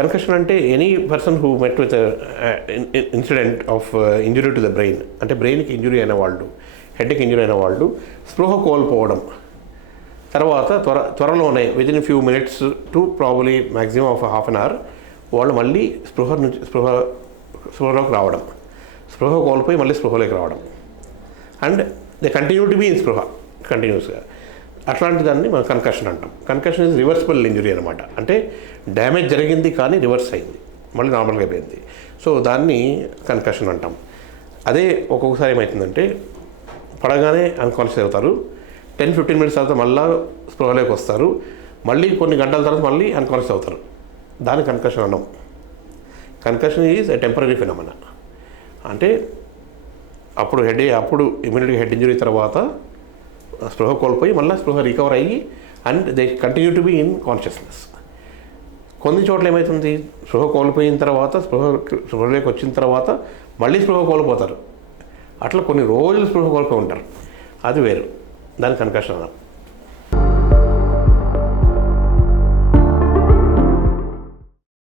Concussion అంటే any person who met with incident of injury to the brain, అంటే బ్రెయిన్కి injury అయిన వాళ్ళు, హెడ్కి ఇంజురీ అయిన వాళ్ళు స్పృహ కోల్పోవడం, తర్వాత త్వరలోనే within few minutes to probably maximum of half an hour వాళ్ళు మళ్ళీ స్పృహలోకి రావడం, స్పృహ కోల్పోయి మళ్ళీ స్పృహలోకి రావడం, and they continue to be in స్పృహ కంటిన్యూస్గా. అట్లాంటి దాన్ని మనం కన్కషన్ అంటాం. కన్కషన్ ఇస్ రివర్సిబుల్ ఇంజురీ అనమాట. అంటే డ్యామేజ్ జరిగింది కానీ రివర్స్ అయింది, మళ్ళీ నార్మల్గా అయిపోయింది. సో దాన్ని కన్కషన్ అంటాం. అదే ఒక్కొక్కసారి ఏమవుతుందంటే పడగానే అన్కాన్షియస్ అవుతారు, 10-15 మినిట్స్ తర్వాత మళ్ళీ స్పృహలోకి వస్తారు, మళ్ళీ కొన్ని గంటల తర్వాత మళ్ళీ అన్కాన్షియస్ అవుతారు. దాన్ని కన్కషన్ అన్నాం. Concussion is a temporary phenomena. అంటే అప్పుడు ఇమీడియట్గా హెడ్ ఇంజరీ తర్వాత స్పృహ కోల్పోయి మళ్ళీ స్పృహ రికవర్ అయ్యి and they continue to be in consciousness. కొన్ని చోట్ల ఏమవుతుంది, స్పృహ కోల్పోయిన తర్వాత స్పృహలోకి వచ్చిన తర్వాత మళ్ళీ స్పృహ కోల్పోతారు. అట్లా కొన్ని రోజులు స్పృహ కోల్పోయి ఉంటారు, అది వేరు. దాని కన్కషన్ అన్నారు.